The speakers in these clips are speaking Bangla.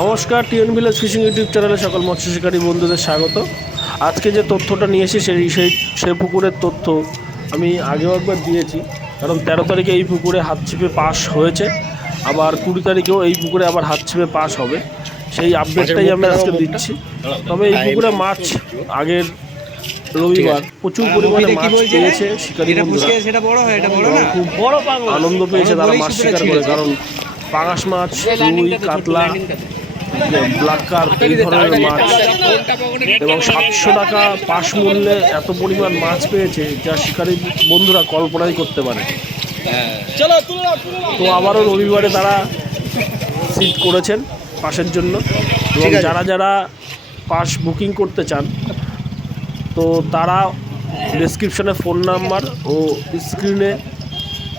নমস্কার টিএন ভিলেজ ফিশিং ইউটিউব চ্যানেলে সকল মৎস্য শিকারী বন্ধুদের স্বাগত। আজকে যে তথ্যটা নিয়ে এসেছি সেই সেই সেই পুকুরের তথ্য আমি আগেও একবার দিয়েছি। কারণ তেরো তারিখে এই পুকুরে হাত ছিপে পাস হয়েছে। আবার কুড়ি তারিখেও এই পুকুরে আবার হাত ছিপে পাস হবে। সেই আপডেটটাই আমি আজকে দিচ্ছি। তবে এই পুকুরে মাছ আগের রবিবার প্রচুর পরিমাণে মাছ পেয়েছে শিকারী বন্ধুরা। খুব আনন্দ পেয়েছে তারা মাছ শিকার করে কারণ পাঙাশ মাছ রুই কাতলা ব্ল্যাক কার্প এই ধরনের মাছ এবং সাতশো টাকা পাশ মূল্যে এত পরিমাণ মাছ পেয়েছে যা শিকারী বন্ধুরা কল্পনাই করতে পারে। তো আবারও রবিবারে তারা সিট করেছেন পাশের জন্য। এবং যারা যারা পাস বুকিং করতে চান তো তারা ডেসক্রিপশনে ফোন নাম্বার ও স্ক্রিনে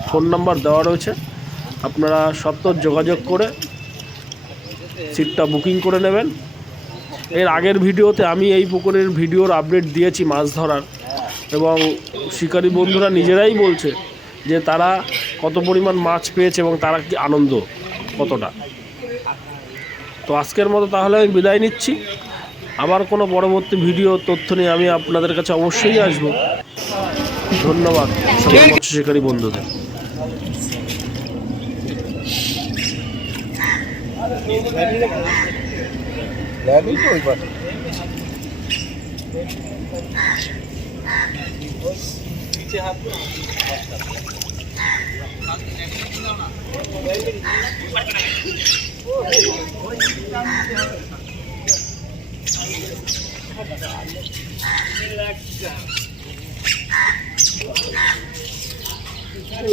ফোন নাম্বার দেওয়া রয়েছে। আপনারা সত্তর যোগাযোগ করে সিটটা বুকিং করে নেবেন। এর আগের ভিডিওতে আমি এই পুকুরের ভিডিওর আপডেট দিয়েছি মাছ ধরার। এবং শিকারী বন্ধুরা নিজেরাই বলছে যে তারা কত পরিমাণ মাছ পেয়েছে এবং তারা কি আনন্দ, কতটা। তো আজকের মতো তাহলে আমি বিদায় নিচ্ছি। আবার কোনো পরবর্তী ভিডিও তথ্য নিয়ে আমি আপনাদের কাছে অবশ্যই আসব। ধন্যবাদ Leve e foi, mano.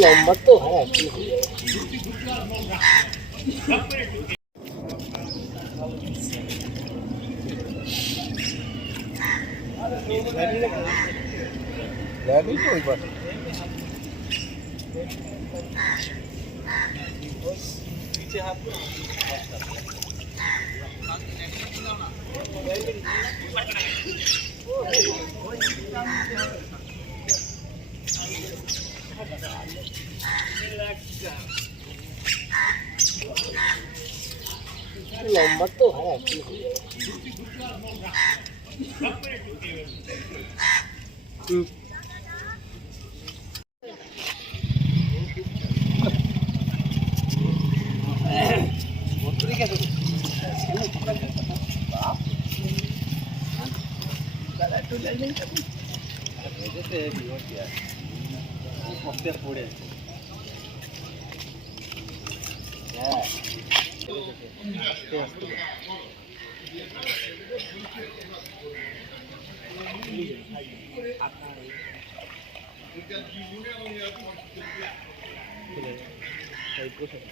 লম্বা তো হ্যাঁ Let me do it, but. লম্বা তো হ্যাঁ Gracias. అయిపోతుంది